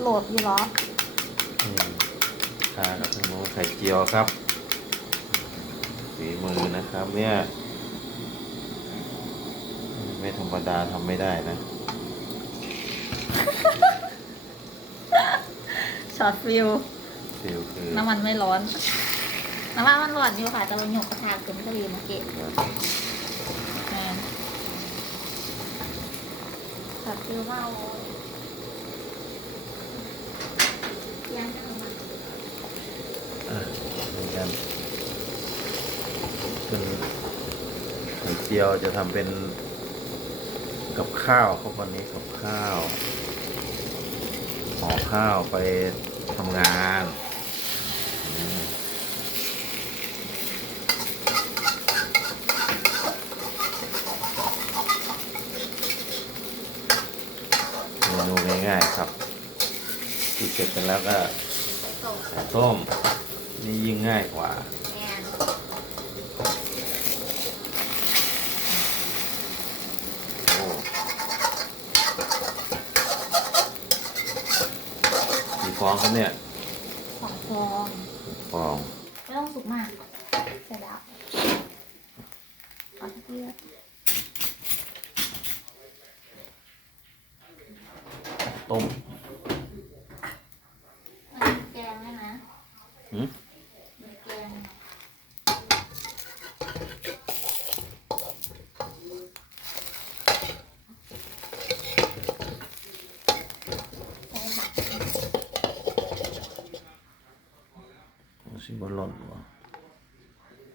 โหลดอยู่เหรอนี่ชากับแตงโมไข่เจียวครับฝีมือนะครับ เนี่ย ไม่ธรรมดาทำไม่ได้นะช็อตฟิลฟิลคือน้ำมันไม่ร้อน น้ำมันมันร้อนอยู่ค่ะ แต่ว่าหยกกระทะขึ้นก็ดีเมื่อกี้แมนช็อตฟิลมากเลยยังไม่เอามาเหมือนกันเป็นไข่เจียวจะทำเป็นกับข้าวครับวันนี้กับข้าวห่อข้าวไปทำงานเมนูง่ายๆครับ ที่เสร็จไปแล้วก็ส่งต้มนี่ยิ่งง่ายกว่าแมนโอ้กี่ฟองครับเนี่ยสองฟองฟองไม่ต้องสุกมากเสร็จแล้วเอาที่เลือกต้ม มันมีแกงด้วยนะ หืมมีแกงใช่ค่ะชิบะหล่นวะ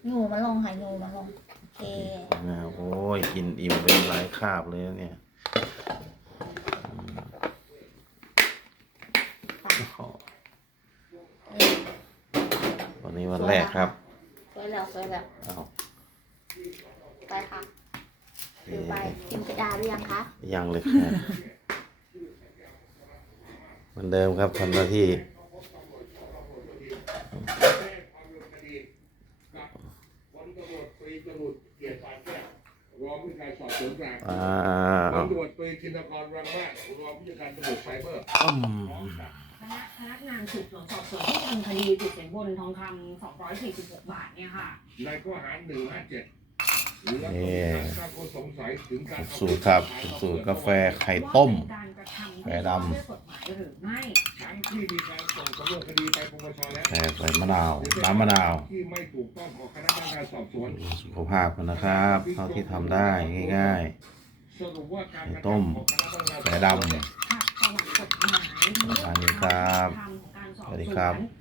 งูมาลงค่ะงูมาลง โอเคอ่าโอ้ย กินอิ่มเป็นหลายคาบเลยนะเนี่ยอืมค่ะโอ้โหเออ วันนี้วันแรก ครับสวยแล้วสวยแล้วเอาไปค่ะดูไปกินกระดาษหรือยังคะยังเลยครับเหมือนเดิมครับทำหน้าที่พลตำรวจตรีจรุดเกียรติปานแก้วร องผู้การสอบสวนกลางอ้าพลวตำรวจตรีธินกรรังมาศรองผู้จัดการตำรวจไซเบอร์อืมคณะพนักงานสืบสวนสอบสวนที่ทำคดีติดสินบนทองคำ246 บาทเนี่ยค่ะในข้อหา157หรือรับการสร้างคนสงสัยถึงการสูตรครับ สูตรกาแฟไข่ต้มว่าเป็นการกระทำแฟดำ ด้วยกฎหมายหรือไม่ทั้งที่มีการส่งสำนวนคดีไปปปชแล้วแต่ใส่มะนาวน้ำมะนาวที่ไม่ถูกต้องของคณะพนักงานสอบสวนสุขภาพกันนะครับ เท่าที่ทำได้ง่ายสรุปว่าการกระต้มทำของคณะพนักงานๆแผลดค่ะประวัติกฎหมายประมาณนี้ครับ ทำของการสอบสวัสดีสครัวบน